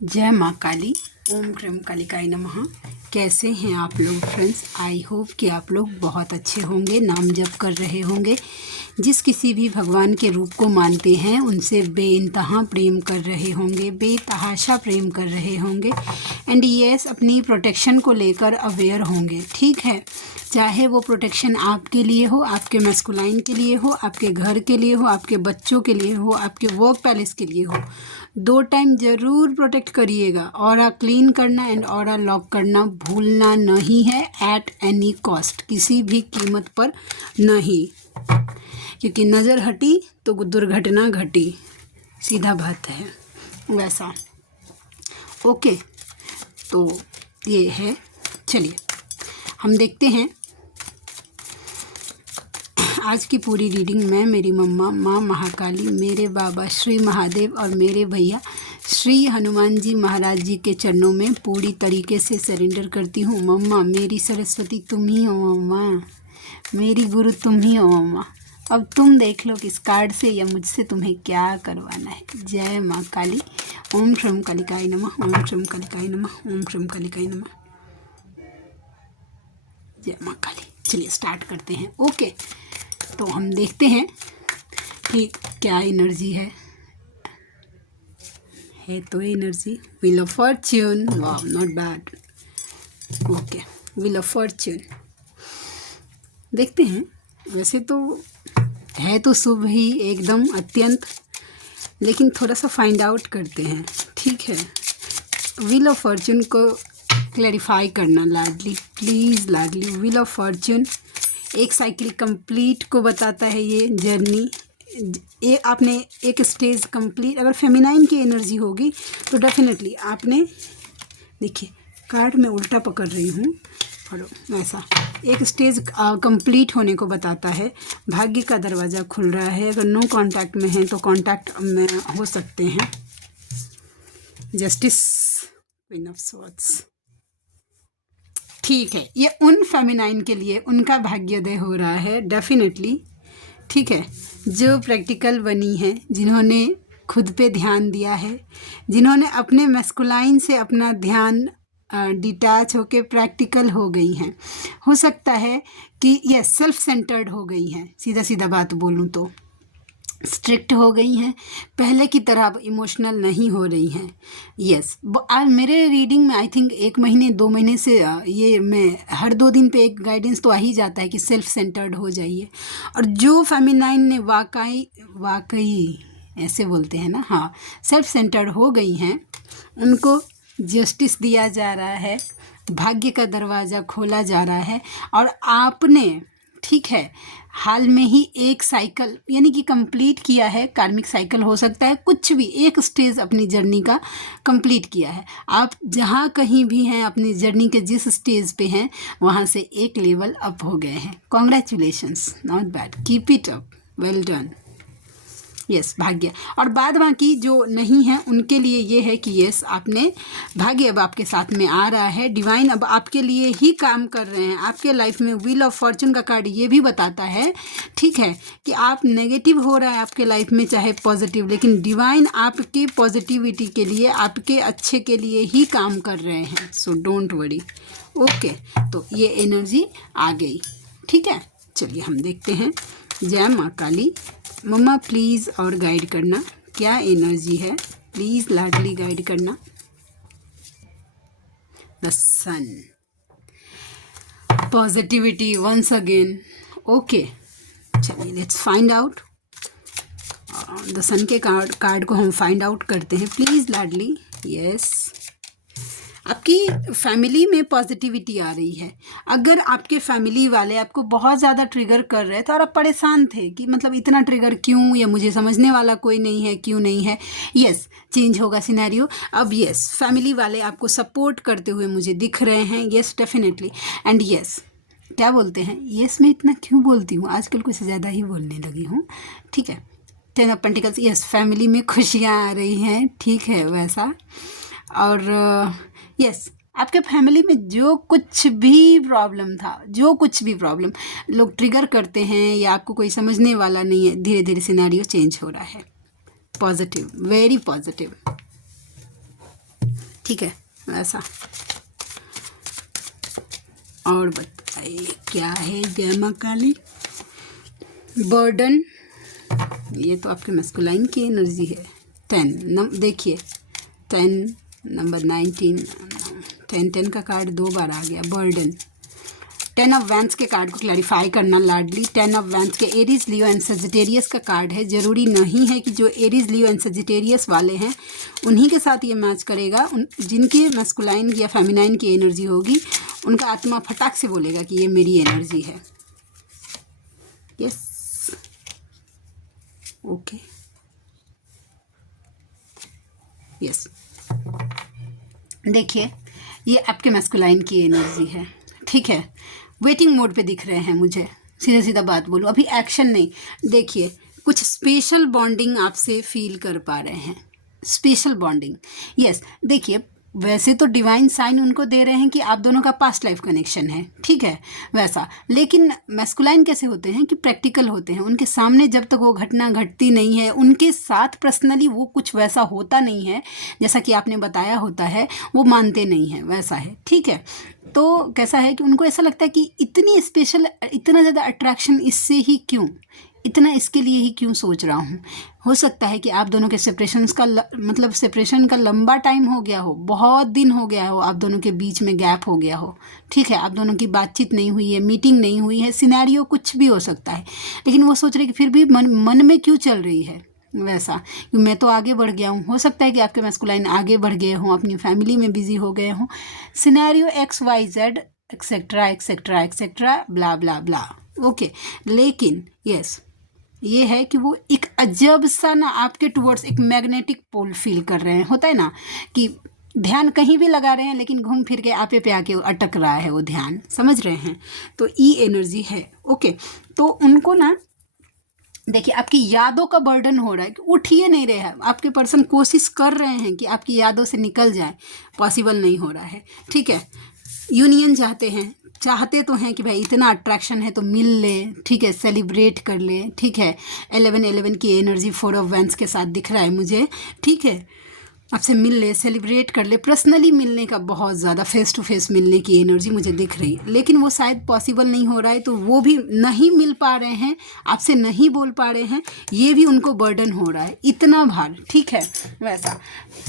जय माँ काली। ओम क्रम कालिकाय नमः। कैसे हैं आप लोग फ्रेंड्स? आई होप कि आप लोग बहुत अच्छे होंगे, नाम जप कर रहे होंगे, जिस किसी भी भगवान के रूप को मानते हैं उनसे बेइंतहा प्रेम कर रहे होंगे, बेतहाशा प्रेम कर रहे होंगे एंड यस अपनी प्रोटेक्शन को लेकर अवेयर होंगे। ठीक है, चाहे वो प्रोटेक्शन आपके लिए हो, आपके मैस्कुलाइन के लिए हो, आपके घर के लिए हो, आपके बच्चों के लिए हो, आपके वर्क पैलेस के लिए हो, 2 टाइम ज़रूर प्रोटेक्ट करिएगा। ऑरा क्लीन करना एंड ऑरा लॉक करना भूलना नहीं है एट एनी कॉस्ट, किसी भी कीमत पर नहीं, क्योंकि नज़र हटी तो दुर्घटना घटी, सीधा बात है वैसा। ओके, तो ये है। चलिए हम देखते हैं आज की पूरी रीडिंग। मैं, मेरी मम्मा माँ महाकाली, मेरे बाबा श्री महादेव और मेरे भैया श्री हनुमान जी महाराज जी के चरणों में पूरी तरीके से सरेंडर करती हूँ। मम्मा मेरी सरस्वती तुम ही हो, मम्मा मेरी गुरु तुम ही हो मम्मा। अब तुम देख लो कि इस कार्ड से या मुझसे तुम्हें क्या करवाना है। जय माँ काली। ओम श्रम कालिकाय नमः, ओम श्रम कालिकाय नमः, ओम श्रम कालिकाय नमः। जय माँ काली। चलिए स्टार्ट करते हैं। ओके, तो हम देखते हैं कि क्या एनर्जी है तो एनर्जी व्हील ऑफ फॉर्च्यून। वाह, not bad. Okay, wheel of Fortune देखते हैं। वैसे तो है तो शुभ ही एकदम अत्यंत, लेकिन थोड़ा सा फाइंड आउट करते हैं। ठीक है, व्हील ऑफ फॉर्च्यून को क्लैरिफाई करना लाडली, प्लीज़ लाडली। व्हील ऑफ फॉर्च्यून एक साइकिल कंप्लीट को बताता है, ये जर्नी। ये आपने एक स्टेज कंप्लीट, अगर फेमिनाइन की एनर्जी होगी तो डेफिनेटली आपने, देखिए कार्ड में उल्टा पकड़ रही हूँ, फॉलो वैसा, एक स्टेज कंप्लीट होने को बताता है। भाग्य का दरवाज़ा खुल रहा है। अगर नो कांटेक्ट में हैं तो कांटेक्ट में हो सकते हैं। Justice, queen of swords. ठीक है, ये उन फेमिनाइन के लिए उनका भाग्योदय हो रहा है डेफिनेटली। ठीक है, जो प्रैक्टिकल बनी है, जिन्होंने खुद पे ध्यान दिया है, जिन्होंने अपने मैस्कुलाइन से अपना ध्यान डिटैच होके प्रैक्टिकल हो गई हैं। हो सकता है कि ये सेल्फ सेंटर्ड हो गई हैं, सीधा सीधा बात बोलूँ तो स्ट्रिक्ट हो गई हैं, पहले की तरह अब इमोशनल नहीं हो रही हैं। यस, मेरे रीडिंग में आई थिंक 1 महीने 2 महीने से ये मैं हर 2 दिन पे एक गाइडेंस तो आ ही जाता है कि सेल्फ सेंटर्ड हो जाइए। और जो फेमिनाइन ने वाकई ऐसे बोलते हैं ना, हाँ, सेल्फ सेंटर्ड हो गई हैं, उनको जस्टिस दिया जा रहा है, भाग्य का दरवाज़ा खोला जा रहा है। और आपने, ठीक है, हाल में ही एक साइकिल यानी कि कंप्लीट किया है। कार्मिक साइकिल हो सकता है, कुछ भी एक स्टेज अपनी जर्नी का कंप्लीट किया है। आप जहाँ कहीं भी हैं, अपनी जर्नी के जिस स्टेज पे हैं, वहाँ से एक लेवल अप हो गए हैं। Congratulations, not bad, keep it up, well done. Yes, भाग्य। और बाद बाकी जो नहीं है उनके लिए ये है कि यस, आपने भाग्य अब आपके साथ में आ रहा है। डिवाइन अब आपके लिए ही काम कर रहे हैं आपके लाइफ में। व्हील ऑफ फॉर्चून का कार्ड ये भी बताता है, ठीक है, कि आप नेगेटिव हो रहा है आपके लाइफ में चाहे पॉजिटिव, लेकिन डिवाइन आपकी पॉजिटिविटी के लिए, आपके अच्छे के लिए ही काम कर रहे हैं। So don't worry. ओके, तो ये एनर्जी आ गई। ठीक है, चलिए हम देखते हैं। जय माँ काली। मम्मा प्लीज़ और गाइड करना, क्या एनर्जी है, प्लीज़ लाडली गाइड करना। The sun, positivity once again. Okay, चलिए let's find out. The sun के कार्ड को हम फाइंड आउट करते हैं, प्लीज़ लाडली। यस, आपकी फैमिली में पॉजिटिविटी आ रही है। अगर आपके फैमिली वाले आपको बहुत ज़्यादा ट्रिगर कर रहे थे और आप परेशान थे कि मतलब इतना ट्रिगर क्यों, या मुझे समझने वाला कोई नहीं है, क्यों नहीं है। यस, चेंज होगा सिनेरियो अब। यस, फैमिली वाले आपको सपोर्ट करते हुए मुझे दिख रहे हैं। Yes, definitely. एंड यस, क्या बोलते हैं, यस मैं इतना क्यों बोलती हूँ, आजकल कुछ ज़्यादा ही बोलने लगी हूँ। ठीक है, 10 ऑफ पेंटिकल्स। यस, फैमिली में खुशियाँ आ रही हैं। ठीक है, वैसा। और यस, आपके फैमिली में जो कुछ भी प्रॉब्लम था, जो कुछ भी प्रॉब्लम लोग ट्रिगर करते हैं या आपको कोई समझने वाला नहीं है, धीरे धीरे सिनेरियो चेंज हो रहा है। Positive, very positive. ठीक है वैसा। और बताइए क्या है जय मां काली। बर्डन, ये तो आपके मैस्कुलाइन की एनर्जी है। 10 देखिए 10 नंबर 19 10 का कार्ड 2 बार आ गया। बर्डन, 10 ऑफ वैंस के कार्ड को क्लैरिफाई करना लाडली। 10 ऑफ वैंस के एरीज, लियो एंड सजिटेरियस का कार्ड है। ज़रूरी नहीं है कि जो एरीज, लियो एंड सजिटेरियस वाले हैं उन्हीं के साथ ये मैच करेगा। जिनके मैस्कुलाइन या फेमिनाइन की एनर्जी होगी उनका आत्मा फटाक से बोलेगा कि ये मेरी एनर्जी है। Yes, okay, yes. देखिए ये आपके मैस्कुलाइन की एनर्जी है, ठीक है। वेटिंग मोड पे दिख रहे हैं मुझे, सीधा सीधा बात बोलूँ, अभी एक्शन नहीं। देखिए कुछ स्पेशल बॉन्डिंग आपसे फील कर पा रहे हैं, स्पेशल बॉन्डिंग। यस, देखिए वैसे तो डिवाइन साइन उनको दे रहे हैं कि आप दोनों का पास्ट लाइफ कनेक्शन है, ठीक है वैसा। लेकिन मैस्कुलाइन कैसे होते हैं कि प्रैक्टिकल होते हैं। उनके सामने जब तक वो घटना घटती नहीं है, उनके साथ पर्सनली वो कुछ वैसा होता नहीं है जैसा कि आपने बताया होता है, वो मानते नहीं हैं, वैसा है, ठीक है। तो कैसा है कि उनको ऐसा लगता है कि इतनी स्पेशल, इतना ज़्यादा अट्रैक्शन इससे ही क्यों, इतना इसके लिए ही क्यों सोच रहा हूँ। हो सकता है कि आप दोनों के मतलब सेपरेशन का लंबा टाइम हो गया हो, बहुत दिन हो गया हो, आप दोनों के बीच में गैप हो गया हो, ठीक है। आप दोनों की बातचीत नहीं हुई है, मीटिंग नहीं हुई है, सिनेरियो कुछ भी हो सकता है। लेकिन वो सोच रहे कि फिर भी मन में क्यों चल रही है वैसा, मैं तो आगे बढ़ गया हूँ। हो सकता है कि आपके मैस्कुलाइन आगे बढ़ गए हों, अपनी फैमिली में बिजी हो गए हों, scenario XYZ etcetera etcetera etcetera blah blah blah, okay. लेकिन यस, ये है कि वो एक अजब सा ना आपके टुवर्ड्स एक मैग्नेटिक पोल फील कर रहे हैं। होता है ना कि ध्यान कहीं भी लगा रहे हैं लेकिन घूम फिर के आपे पे आके अटक रहा है वो ध्यान, समझ रहे हैं। तो ई एनर्जी है, ओके। तो उनको ना देखिए आपकी यादों का बर्डन हो रहा है कि उठ ही नहीं रहे हैं। आपके पर्सन कोशिश कर रहे हैं कि आपकी यादों से निकल जाए, पॉसिबल नहीं हो रहा है, ठीक है। यूनियन चाहते तो हैं कि भाई इतना अट्रैक्शन है तो मिल ले, ठीक है, सेलिब्रेट कर ले, ठीक है। 11 की एनर्जी 4 ऑफ वैंस के साथ दिख रहा है मुझे, ठीक है। आपसे मिल ले, सेलिब्रेट कर ले, पर्सनली मिलने का बहुत ज़्यादा फेस टू फेस मिलने की एनर्जी मुझे दिख रही है। लेकिन वो शायद पॉसिबल नहीं हो रहा है, तो वो भी नहीं मिल पा रहे हैं, आपसे नहीं बोल पा रहे हैं, ये भी उनको बर्डन हो रहा है, इतना भार, ठीक है वैसा।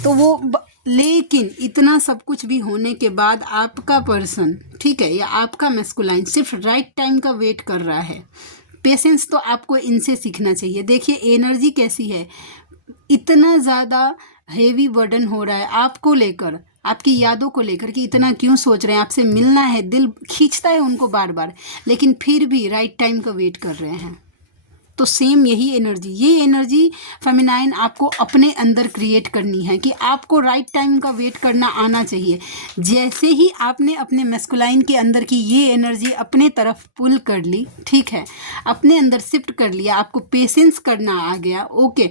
तो वो लेकिन इतना सब कुछ भी होने के बाद आपका पर्सन, ठीक है, या आपका मैस्कुलाइन सिर्फ राइट टाइम का वेट कर रहा है। पेशेंस तो आपको इनसे सीखना चाहिए। देखिए एनर्जी कैसी है, इतना ज़्यादा हेवी बर्डन हो रहा है आपको लेकर, आपकी यादों को लेकर कि इतना क्यों सोच रहे हैं, आपसे मिलना है, दिल खींचता है उनको बार बार, लेकिन फिर भी राइट टाइम का वेट कर रहे हैं। तो सेम यही एनर्जी, ये एनर्जी फेमिनाइन आपको अपने अंदर क्रिएट करनी है कि आपको राइट टाइम का वेट करना आना चाहिए। जैसे ही आपने अपने मैस्कुलाइन के अंदर की ये एनर्जी अपने तरफ पुल कर ली, ठीक है, अपने अंदर शिफ्ट कर लिया, आपको पेशेंस करना आ गया, ओके।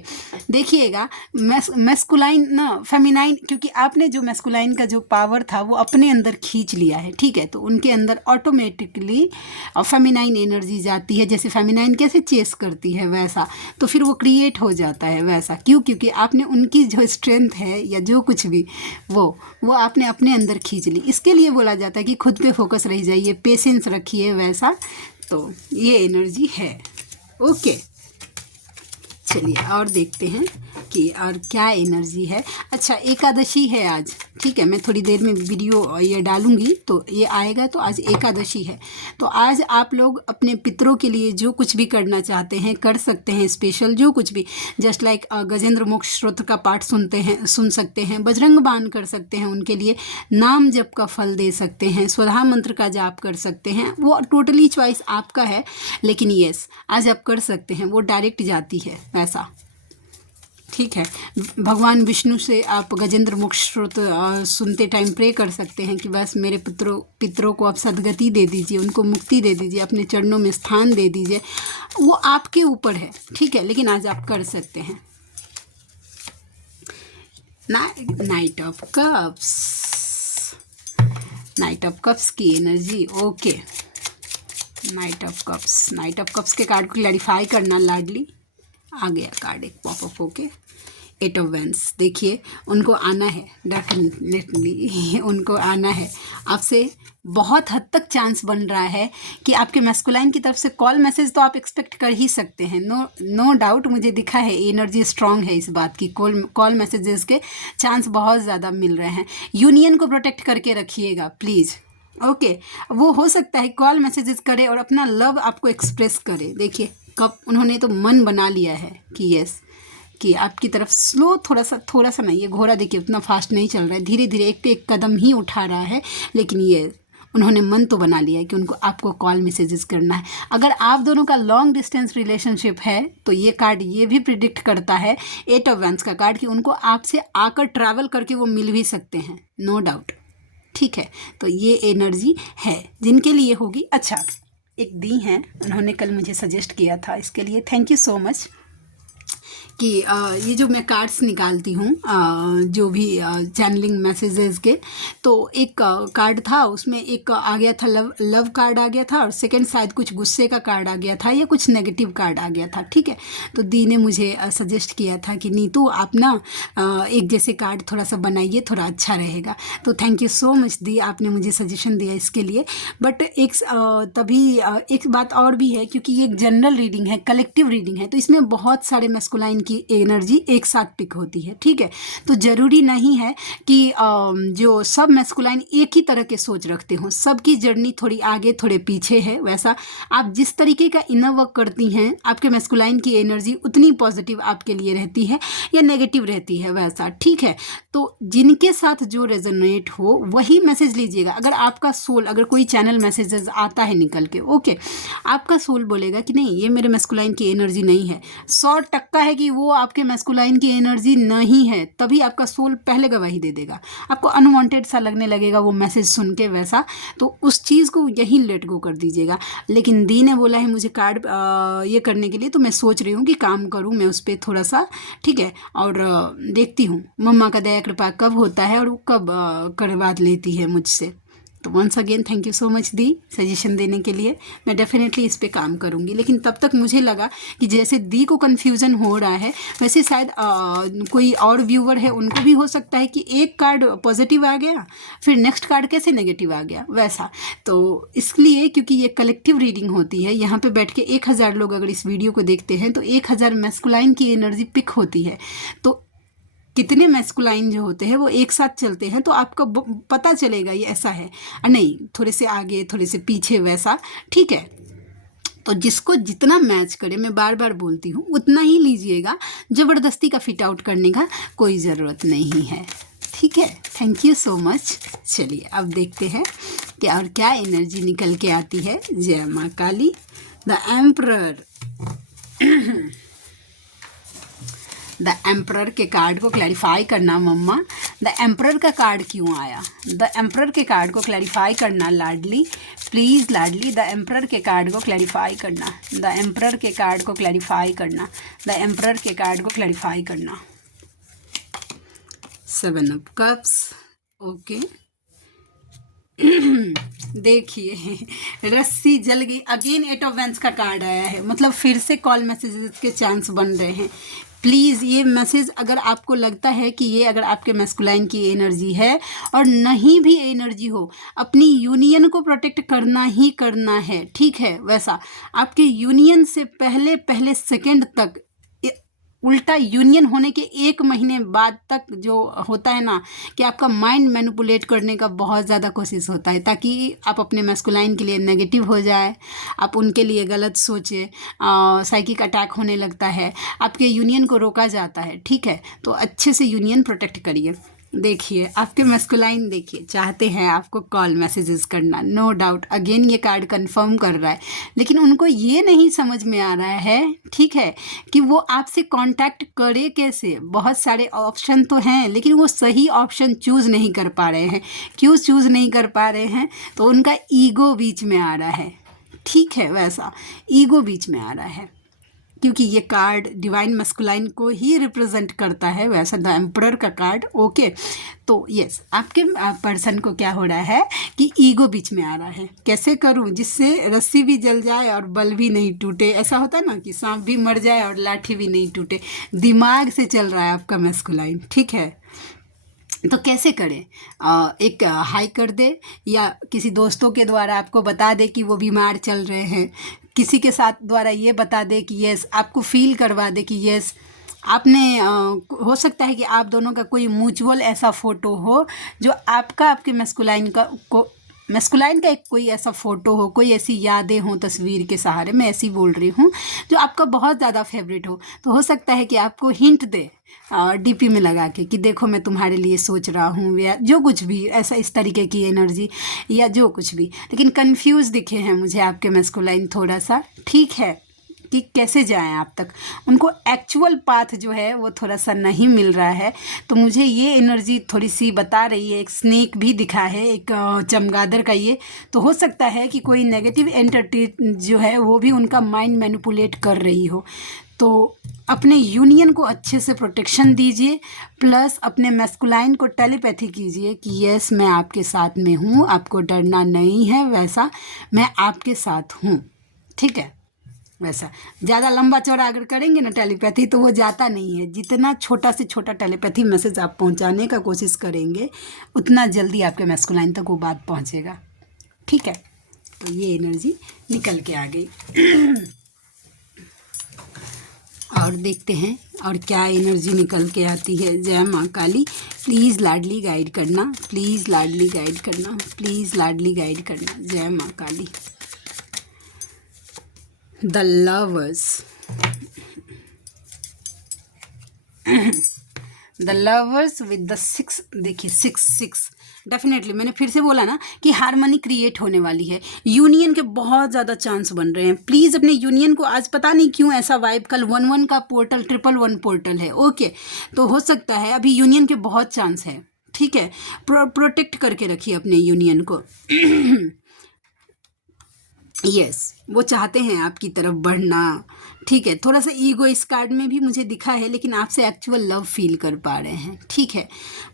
देखिएगा मैस्कुलाइन ना फेमिनाइन, क्योंकि आपने जो मैस्कुलाइन का जो पावर था वो अपने अंदर खींच लिया है, ठीक है। तो उनके अंदर ऑटोमेटिकली फेमिनाइन एनर्जी जाती है, जैसे फेमिनाइन कैसे चेस करती है वैसा, तो फिर वो क्रिएट हो जाता है वैसा। क्यों? क्योंकि आपने उनकी जो स्ट्रेंथ है या जो कुछ भी वो आपने अपने अंदर खींच ली। इसके लिए बोला जाता है कि खुद पे फोकस रह जाइए, पेशेंस रखिए वैसा। तो ये एनर्जी है, ओके। चलिए और देखते हैं कि और क्या एनर्जी है। अच्छा एकादशी है आज, ठीक है, मैं थोड़ी देर में वीडियो ये डालूंगी तो ये आएगा। तो आज एकादशी है, तो आज आप लोग अपने पितरों के लिए जो कुछ भी करना चाहते हैं कर सकते हैं, स्पेशल जो कुछ भी, जस्ट लाइक गजेंद्र मोक्ष स्तोत्र का पाठ सुन सकते हैं, बजरंग बाण कर सकते हैं, उनके लिए नाम जप का फल दे सकते हैं, स्वधा मंत्र का जाप कर सकते हैं। वो टोटली चॉइस आपका है, लेकिन यस आज आप कर सकते हैं, वो डायरेक्ट जाती है ऐसा, ठीक है। भगवान विष्णु से आप गजेंद्र मोक्ष स्तोत्र सुनते टाइम प्रे कर सकते हैं कि बस मेरे पितरों को आप सदगति दे दीजिए, उनको मुक्ति दे दीजिए, अपने चरणों में स्थान दे दीजिए। वो आपके ऊपर है, ठीक है, लेकिन आज आप कर सकते हैं। नाइट ऑफ कप्स की energy, okay. Night of cups के कार्ड को क्लैरिफाई करना लाडली, आ गया कार्ड एक पॉपअप होके। एट ऑफ वैंड्स, देखिए उनको आना है, डेफिनेटली उनको आना है आपसे। बहुत हद तक चांस बन रहा है कि आपके मैस्कुलाइन की तरफ से कॉल मैसेज तो आप एक्सपेक्ट कर ही सकते हैं। नो डाउट मुझे दिखा है, एनर्जी स्ट्रांग है इस बात की। कॉल मैसेजेस के चांस बहुत ज़्यादा मिल रहे हैं। यूनियन को प्रोटेक्ट करके रखिएगा प्लीज़। ओके, वो हो सकता है कॉल मैसेजेस करे और अपना लव आपको एक्सप्रेस करे। देखिए कब उन्होंने तो मन बना लिया है कि यस, कि आपकी तरफ स्लो, थोड़ा सा नहीं, ये घोड़ा देखिए उतना फास्ट नहीं चल रहा है, धीरे धीरे एक पे एक कदम ही उठा रहा है, लेकिन ये उन्होंने मन तो बना लिया है कि उनको आपको कॉल मैसेजेस करना है। अगर आप दोनों का लॉन्ग डिस्टेंस रिलेशनशिप है तो ये कार्ड ये भी प्रिडिक्ट करता है, एट ऑफ वैंड्स का कार्ड, कि उनको आपसे आकर ट्रैवल करके वो मिल भी सकते हैं, नो डाउट। ठीक है, तो ये एनर्जी है जिनके लिए होगी। अच्छा, एक दी हैं, उन्होंने कल मुझे सजेस्ट किया था, इसके लिए थैंक यू सो मच। कि ये जो मैं कार्ड्स निकालती हूँ जो भी चैनलिंग मैसेजेस के, तो एक कार्ड था, उसमें एक आ गया था लव कार्ड आ गया था, और सेकंड शायद कुछ गुस्से का कार्ड आ गया था या कुछ नेगेटिव कार्ड आ गया था। ठीक है, तो दी ने मुझे सजेस्ट किया था कि नीतू आप ना एक जैसे कार्ड थोड़ा सा बनाइए, थोड़ा अच्छा रहेगा। तो थैंक यू सो मच दी, आपने मुझे सजेशन दिया इसके लिए। बट एक बात और भी है, क्योंकि ये एक जनरल रीडिंग है, कलेक्टिव रीडिंग है, तो इसमें बहुत सारे मैस्कुलाइन की एनर्जी एक साथ पिक होती है। ठीक है, तो ज़रूरी नहीं है कि जो सब मैस्कुलाइन एक ही तरह के सोच रखते हों, सबकी जर्नी थोड़ी आगे थोड़े पीछे है। वैसा आप जिस तरीके का इनर वर्क करती हैं, आपके मैस्कुलाइन की एनर्जी उतनी पॉजिटिव आपके लिए रहती है या नेगेटिव रहती है, वैसा। ठीक है, तो जिनके साथ जो रेजोनेट हो वही मैसेज लीजिएगा। अगर आपका सोल, अगर कोई चैनल मैसेजेस आता है निकल के, ओके, आपका सोल बोलेगा कि नहीं ये मेरे मैस्कुलाइन की एनर्जी नहीं है, 100% है कि वो आपके मैस्कुलाइन की एनर्जी नहीं है, तभी आपका सोल पहले गवाही दे देगा। आपको अनवांटेड सा लगने लगेगा वो मैसेज सुन के, वैसा, तो उस चीज़ को यहीं लेट गो कर दीजिएगा। लेकिन दी ने बोला है मुझे कार्ड ये करने के लिए, तो मैं सोच रही हूँ कि काम करूँ मैं उस पर थोड़ा सा। ठीक है, और देखती हूँ मम्मा का दया कृपा कब होता है और वो कब करवा लेती है मुझसे। तो once again thank you so much दी, सजेशन देने के लिए। मैं डेफिनेटली इस पे काम करूँगी। लेकिन तब तक मुझे लगा कि जैसे दी को कन्फ्यूज़न हो रहा है, वैसे शायद कोई और व्यूवर है, उनको भी हो सकता है कि एक कार्ड पॉजिटिव आ गया, फिर नेक्स्ट कार्ड कैसे नेगेटिव आ गया, वैसा। तो इसलिए, क्योंकि ये कलेक्टिव रीडिंग होती है, यहाँ पे बैठ के 1000 लोग अगर इस वीडियो को देखते हैं तो 1000 मैस्कुलाइन की एनर्जी पिक होती है। तो कितने मैस्कुलाइन जो होते हैं वो एक साथ चलते हैं, तो आपको पता चलेगा ये ऐसा है, नहीं थोड़े से आगे थोड़े से पीछे, वैसा। ठीक है, तो जिसको जितना मैच करे, मैं बार बार बोलती हूँ, उतना ही लीजिएगा। ज़बरदस्ती का फिट आउट करने का कोई ज़रूरत नहीं है। ठीक है, थैंक यू सो मच। चलिए अब देखते हैं कि और क्या एनर्जी निकल के आती है। जय माँ Kali. The emperor, the emperor के कार्ड को क्लैरिफाई करना मम्मा। द एम्परर का कार्ड क्यों आया, द एम्परर के कार्ड को क्लैरिफाई करना लाडली, प्लीज़ लाडली। द एम्परर के कार्ड को क्लैरिफाई करना, द एम्परर के कार्ड को क्लैरिफाई करना, द एम्परर के कार्ड को क्लैरिफाई करना। 7 ऑफ कप्स, ओके। देखिए रस्सी जल गई। अगेन 8 ऑफ वैंड्स का कार्ड आया है, मतलब फिर से कॉल मैसेजेस के चांस बन रहे हैं। प्लीज़ ये मैसेज अगर आपको लगता है कि ये अगर आपके मैस्कुलाइन की एनर्जी है और नहीं भी एनर्जी हो, अपनी यूनियन को प्रोटेक्ट करना ही करना है। ठीक है, वैसा आपके यूनियन से पहले सेकंड तक, उल्टा यूनियन होने के 1 महीने बाद तक जो होता है ना, कि आपका माइंड मैनिपुलेट करने का बहुत ज़्यादा कोशिश होता है, ताकि आप अपने मैस्कुलाइन के लिए नेगेटिव हो जाए, आप उनके लिए गलत सोचें, साइकिक अटैक होने लगता है, आपके यूनियन को रोका जाता है। ठीक है, तो अच्छे से यूनियन प्रोटेक्ट करिए। देखिए आपके मैस्कुलाइन, देखिए चाहते हैं आपको कॉल मैसेजेस करना, नो डाउट। अगेन ये कार्ड कंफर्म कर रहा है, लेकिन उनको ये नहीं समझ में आ रहा है, ठीक है, कि वो आपसे कांटेक्ट करे कैसे। बहुत सारे ऑप्शन तो हैं, लेकिन वो सही ऑप्शन चूज़ नहीं कर पा रहे हैं। क्यों चूज़ नहीं कर पा रहे हैं? तो उनका ईगो बीच में आ रहा है। ठीक है, वैसा ईगो बीच में आ रहा है। क्योंकि ये कार्ड डिवाइन मस्कुलाइन को ही रिप्रेजेंट करता है, वैसा द एम्परर का कार्ड। ओके, तो यस, आपके पर्सन को क्या हो रहा है कि ईगो बीच में आ रहा है। कैसे करूं जिससे रस्सी भी जल जाए और बल भी नहीं टूटे। ऐसा होता है ना कि सांप भी मर जाए और लाठी भी नहीं टूटे। दिमाग से चल रहा है आपका मस्कुलाइन, ठीक है। तो कैसे करें? एक हाई कर दे, या किसी दोस्तों के द्वारा आपको बता दे कि वो बीमार चल रहे हैं, किसी के साथ द्वारा ये बता दे कि यस, आपको फील करवा दे कि यस आपने हो सकता है कि आप दोनों का कोई म्यूचुअल ऐसा फ़ोटो हो जो आपके मस्कुलाइन का एक कोई ऐसा फ़ोटो हो, कोई ऐसी यादें हों तस्वीर के सहारे, मैं ऐसी बोल रही हूँ, जो आपका बहुत ज़्यादा फेवरेट हो सकता है कि आपको हिंट दे डीपी में लगा के कि देखो मैं तुम्हारे लिए सोच रहा हूँ, या जो कुछ भी ऐसा इस तरीके की एनर्जी, या जो कुछ भी। लेकिन कंफ्यूज दिखे हैं मुझे आपके मस्कुलाइन थोड़ा सा, ठीक है, कि कैसे जाएं आप तक। उनको एक्चुअल पाथ जो है वो थोड़ा सा नहीं मिल रहा है। तो मुझे ये एनर्जी थोड़ी सी बता रही है, एक स्नेक भी दिखा है, एक चमगादड़ का ये। तो हो सकता है कि कोई नेगेटिव एंटिटी जो है वो भी उनका माइंड मैनिपुलेट कर रही हो। तो अपने यूनियन को अच्छे से प्रोटेक्शन दीजिए, प्लस अपने मैस्कुलाइन को टेलीपैथी कीजिए कि यस मैं आपके साथ में हूँ, आपको डरना नहीं है, वैसा मैं आपके साथ हूँ, ठीक है। वैसा ज़्यादा लंबा चौड़ा अगर करेंगे ना टेलीपैथी तो वो जाता नहीं है। जितना छोटा से छोटा टेलीपैथी मैसेज आप पहुंचाने का कोशिश करेंगे उतना जल्दी आपके मैस्कुलाइन तक वो बात पहुंचेगा, ठीक है। तो ये एनर्जी निकल के आ गई। और देखते हैं और क्या एनर्जी निकल के आती है। जय माँ काली, प्लीज़ लाडली गाइड करना, प्लीज़ लाडली गाइड करना, प्लीज़ लाडली गाइड करना। जय माँ Kali. The lovers, the lovers with the 6, देखिए 6 डेफिनेटली मैंने फिर से बोला ना कि हारमोनी क्रिएट होने वाली है। यूनियन के बहुत ज़्यादा चांस बन रहे हैं। प्लीज़ अपने यूनियन को, आज पता नहीं क्यों ऐसा वाइब, कल 11 का पोर्टल 111 पोर्टल है, ओके। तो हो सकता है अभी यूनियन के बहुत चांस है, ठीक है। प्रोटेक्ट करके रखिए अपने यूनियन को। यस वो चाहते हैं आपकी तरफ बढ़ना, ठीक है। थोड़ा सा ईगो इस कार्ड में भी मुझे दिखा है, लेकिन आपसे एक्चुअल लव फील कर पा रहे हैं, ठीक है।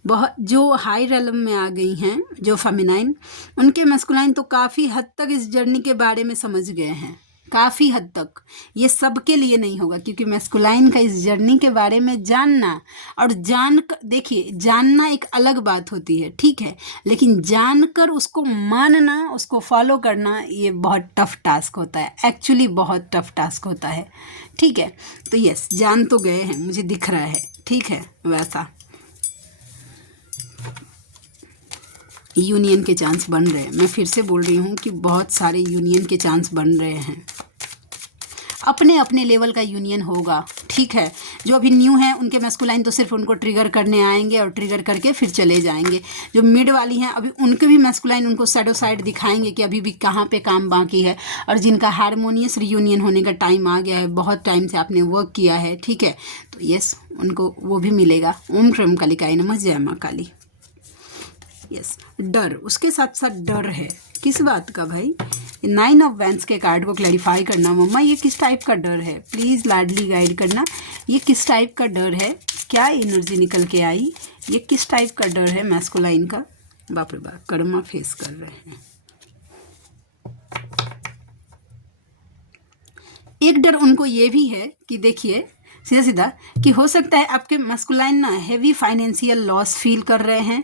बहुत जो हाई रेलम में आ गई हैं, जो फेमिनाइन, उनके मैस्कुलाइन तो काफ़ी हद तक इस जर्नी के बारे में समझ गए हैं, काफ़ी हद तक। ये सबके लिए नहीं होगा, क्योंकि मैस्कुलाइन का इस जर्नी के बारे में जानना और देखिए जानना एक अलग बात होती है, ठीक है, लेकिन जानकर उसको मानना, उसको फॉलो करना, ये बहुत टफ टास्क होता है, एक्चुअली बहुत टफ टास्क होता है, ठीक है। तो यस जान तो गए हैं, मुझे दिख रहा है, ठीक है। वैसा यूनियन के चांस बन रहे हैं, मैं फिर से बोल रही हूँ कि बहुत सारे यूनियन के चांस बन रहे हैं। अपने अपने लेवल का यूनियन होगा, ठीक है। जो अभी न्यू है उनके मैस्कुलाइन तो सिर्फ उनको ट्रिगर करने आएंगे और ट्रिगर करके फिर चले जाएंगे। जो मिड वाली हैं अभी उनके भी मैस्कुलाइन उनको सैडो साइड दिखाएंगे कि अभी भी कहाँ पे काम बाकी है। और जिनका हारमोनियस रियूनियन होने का टाइम आ गया है, बहुत टाइम से आपने वर्क किया है, ठीक है, तो यस उनको वो भी मिलेगा। ओम क्रम कालिकाय नमः, जय माँ काली। यस डर, उसके साथ साथ डर है, किस बात का भाई? 9 ऑफ वैंस के कार्ड को क्लैरिफाई करना मम्मा, ये किस टाइप का डर है? प्लीज़ लाडली गाइड करना, ये किस टाइप का डर है? क्या एनर्जी निकल के आई? ये किस टाइप का डर है मैस्कुलाइन का? बाप रे बाप, कर्मा फेस कर रहे हैं। एक डर उनको ये भी है कि देखिए सीधा सीधा कि हो सकता है आपके मस्कुलाइन ना हैवी फाइनेंशियल लॉस फील कर रहे हैं।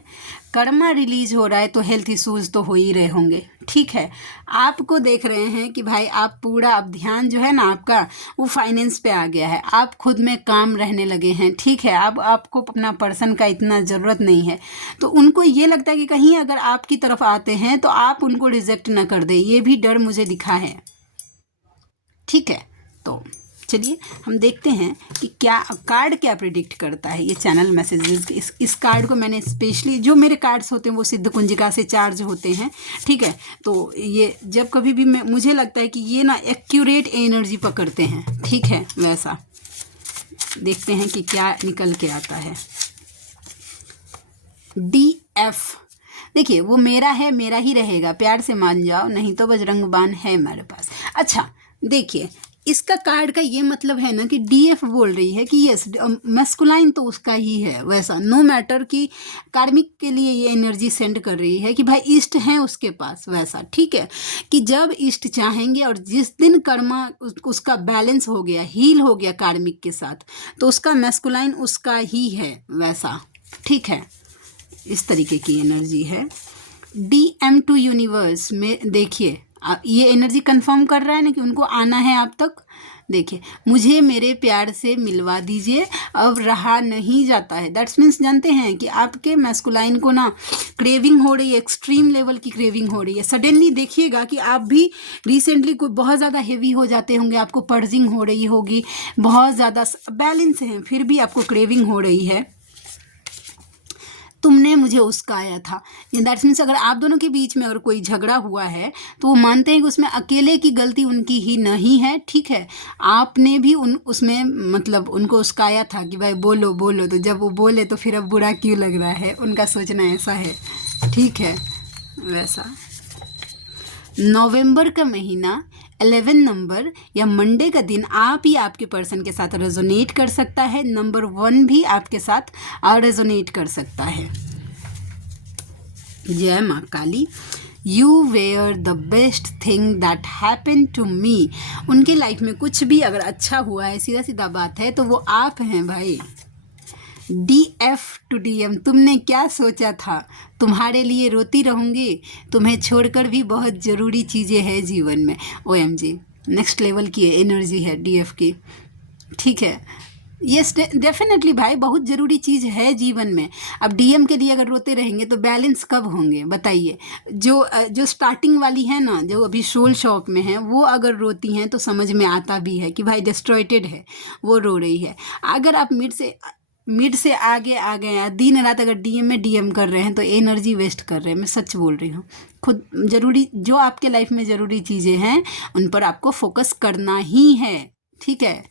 कर्मा रिलीज हो रहा है तो हेल्थ इश्यूज तो हो ही रहे होंगे, ठीक है। आपको देख रहे हैं कि भाई आप पूरा, अब ध्यान जो है ना आपका वो फाइनेंस पे आ गया है, आप खुद में काम रहने लगे हैं, ठीक है। अब आपको अपना पर्सन का इतना ज़रूरत नहीं है। तो उनको ये लगता है कि कहीं अगर आपकी तरफ आते हैं तो आप उनको रिजेक्ट ना कर दे, ये भी डर मुझे दिखा है, ठीक है। तो चलिए हम देखते हैं कि क्या कार्ड क्या प्रिडिक्ट करता है ये चैनल मैसेजेस। इस कार्ड को मैंने स्पेशली, जो मेरे कार्ड्स होते हैं वो सिद्ध कुंजिका से चार्ज होते हैं, ठीक है। तो ये जब कभी भी मुझे लगता है कि ये ना एक्यूरेट एनर्जी पकड़ते हैं, ठीक है। वैसा देखते हैं कि क्या निकल के आता है। DF, देखिए वो मेरा है, मेरा ही रहेगा, प्यार से मान जाओ, नहीं तो बजरंग बाण है मेरे पास। अच्छा देखिए इसका कार्ड का ये मतलब है ना कि डीएफ बोल रही है कि यस मैस्कुलाइन तो उसका ही है वैसा, नो मैटर कि कार्मिक के लिए ये एनर्जी सेंड कर रही है कि भाई इष्ट हैं उसके पास वैसा, ठीक है, कि जब इष्ट चाहेंगे और जिस दिन कर्मा उसका बैलेंस हो गया, हील हो गया कार्मिक के साथ, तो उसका मैस्कुलाइन उसका ही है वैसा, ठीक है। इस तरीके की एनर्जी है। DM2 यूनिवर्स में देखिए ये एनर्जी कंफर्म कर रहा है ना कि उनको आना है आप तक। देखिए, मुझे मेरे प्यार से मिलवा दीजिए, अब रहा नहीं जाता है। दैट्स मीन्स जानते हैं कि आपके मैस्कुलाइन को ना क्रेविंग हो रही है, एक्सट्रीम लेवल की क्रेविंग हो रही है। सडनली देखिएगा कि आप भी रिसेंटली कोई बहुत ज़्यादा हेवी हो जाते होंगे, आपको पर्जिंग हो रही होगी, बहुत ज़्यादा बैलेंस है फिर भी आपको क्रेविंग हो रही है। तुमने मुझे उसकाया था, दैट्स मीन्स अगर आप दोनों के बीच में अगर कोई झगड़ा हुआ है तो वो मानते हैं कि उसमें अकेले की गलती उनकी ही नहीं है, ठीक है, आपने भी उसमें मतलब उनको उसकाया था कि भाई बोलो बोलो, तो जब वो बोले तो फिर अब बुरा क्यों लग रहा है, उनका सोचना ऐसा है, ठीक है वैसा। नवंबर का महीना 11 नंबर या मंडे का दिन आप ही आपके पर्सन के साथ रेजोनेट कर सकता है। नंबर 1 भी आपके साथ रेजोनेट कर सकता है। जय माँ Kali. You were the best thing that happen to me. उनकी लाइफ में कुछ भी अगर अच्छा हुआ है, सीधा सीधा बात है, तो वो आप हैं भाई। DF to DM, तुमने क्या सोचा था, तुम्हारे लिए रोती रहूँगी, तुम्हें छोड़कर भी बहुत ज़रूरी चीज़ें हैं जीवन में। OMG, नेक्स्ट लेवल की एनर्जी है DF की, ठीक है। यस डेफिनेटली भाई, बहुत ज़रूरी चीज़ है जीवन में। अब DM के लिए अगर रोते रहेंगे तो बैलेंस कब होंगे बताइए। जो स्टार्टिंग वाली है ना, जो अभी सोल शॉप में है, वो अगर रोती हैं तो समझ में आता भी है कि भाई डिस्ट्रॉयटेड है, वो रो रही है। अगर आप मिड से आगे आ गए हैं, दिन रात अगर DM में DM कर रहे हैं तो एनर्जी वेस्ट कर रहे हैं। मैं सच बोल रही हूँ। खुद ज़रूरी जो आपके लाइफ में ज़रूरी चीज़ें हैं उन पर आपको फोकस करना ही है, ठीक है।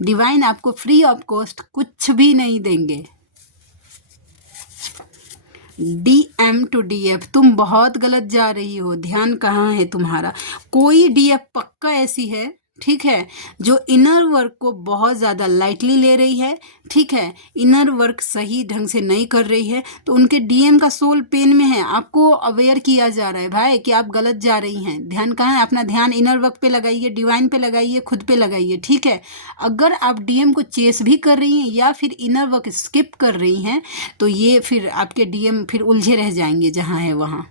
डिवाइन आपको फ्री ऑफ कॉस्ट कुछ भी नहीं देंगे। DM to DF, तुम बहुत गलत जा रही हो, ध्यान कहाँ है तुम्हारा। कोई DF पक्का ऐसी है, ठीक है, जो इनर वर्क को बहुत ज़्यादा लाइटली ले रही है, ठीक है, इनर वर्क सही ढंग से नहीं कर रही है, तो उनके DM का सोल पेन में है। आपको अवेयर किया जा रहा है भाई कि आप गलत जा रही हैं। ध्यान कहाँ है, अपना ध्यान इनर वर्क पे लगाइए, डिवाइन पे लगाइए, खुद पे लगाइए, ठीक है। अगर आप DM को चेस भी कर रही हैं या फिर इनर वर्क स्किप कर रही हैं तो ये फिर आपके DM फिर उलझे रह जाएंगे जहाँ है वहाँ।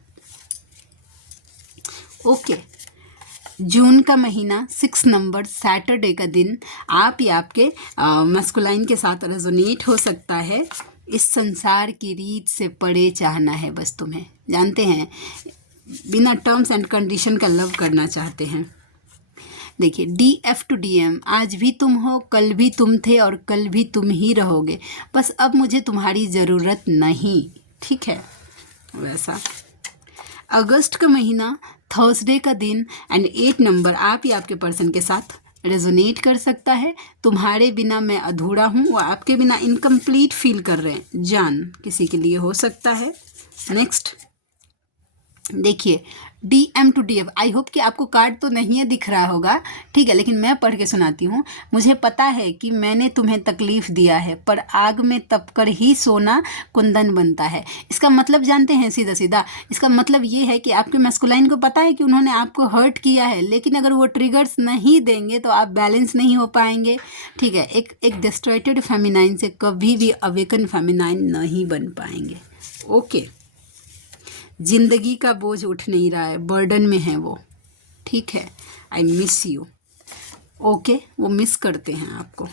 ओके, जून का महीना 6 नंबर सैटरडे का दिन आप या आपके मस्कुलाइन के साथ रेजोनेट हो सकता है। इस संसार की रीत से परे चाहना है बस तुम्हें, जानते हैं, बिना टर्म्स एंड कंडीशन का लव करना चाहते हैं। देखिए, DF to DM, आज भी तुम हो, कल भी तुम थे और कल भी तुम ही रहोगे, बस अब मुझे तुम्हारी ज़रूरत नहीं, ठीक है वैसा। अगस्त का महीना थर्सडे का दिन एंड 8 नंबर आप या आपके पर्सन के साथ रेजोनेट कर सकता है। तुम्हारे बिना मैं अधूरा हूँ, वो आपके बिना इनकम्प्लीट फील कर रहे हैं, जान किसी के लिए हो सकता है। नेक्स्ट देखिए, DM to DF, I hope कि आपको कार्ड तो नहीं है दिख रहा होगा, ठीक है, लेकिन मैं पढ़ के सुनाती हूँ। मुझे पता है कि मैंने तुम्हें तकलीफ़ दिया है, पर आग में तपकर ही सोना कुंदन बनता है। इसका मतलब जानते हैं सीधा सीधा, इसका मतलब ये है कि आपके मैस्कुलाइन को पता है कि उन्होंने आपको हर्ट किया है, लेकिन अगर वो ट्रिगर्स नहीं देंगे तो आप बैलेंस नहीं हो पाएंगे, ठीक है। एक डिस्ट्रॉयटेड फेमिनाइन से कभी भी अवेकन फेमिनाइन नहीं बन पाएंगे। ओके, जिंदगी का बोझ उठ नहीं रहा है, बर्डन में है वो, ठीक है। आई मिस यू, ओके, वो मिस करते हैं आपको।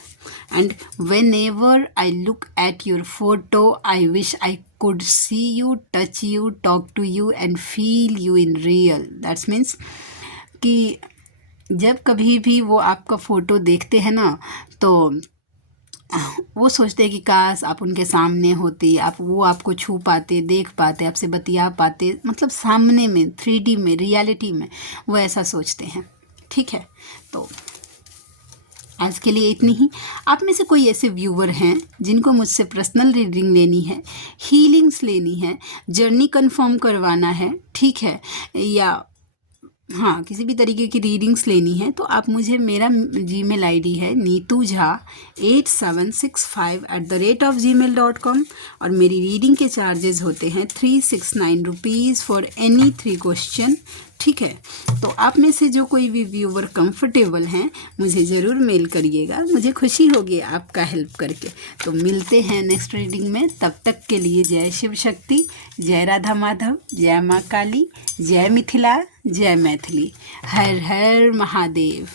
And whenever I look at your photo I wish I could see you, touch you, talk to you and feel you in real. That's means कि जब कभी भी वो आपका फ़ोटो देखते हैं ना तो वो सोचते हैं कि काश आप उनके सामने होते, वो आपको छू पाते, देख पाते, आपसे बतिया पाते, मतलब सामने में 3D में, रियलिटी में, वो ऐसा सोचते हैं, ठीक है। तो आज के लिए इतनी ही। आप में से कोई ऐसे व्यूवर हैं जिनको मुझसे पर्सनल रीडिंग लेनी है, हीलिंग्स लेनी है, जर्नी कंफर्म करवाना है, ठीक है, या हाँ, किसी भी तरीके की रीडिंग्स लेनी है तो आप मुझे, मेरा जीमेल आईडी है neetujha8765@gmail.com और मेरी रीडिंग के चार्जेस होते हैं 369 रुपीज़ फॉर एनी 3 क्वेश्चन। ठीक है, तो आप में से जो कोई भी व्यूवर कंफर्टेबल हैं मुझे ज़रूर मेल करिएगा, मुझे खुशी होगी आपका हेल्प करके। तो मिलते हैं नेक्स्ट रीडिंग में, तब तक के लिए जय शिव शक्ति, जय राधा माधव, जय माँ काली, जय मिथिला, जय मैथिली, हर हर महादेव।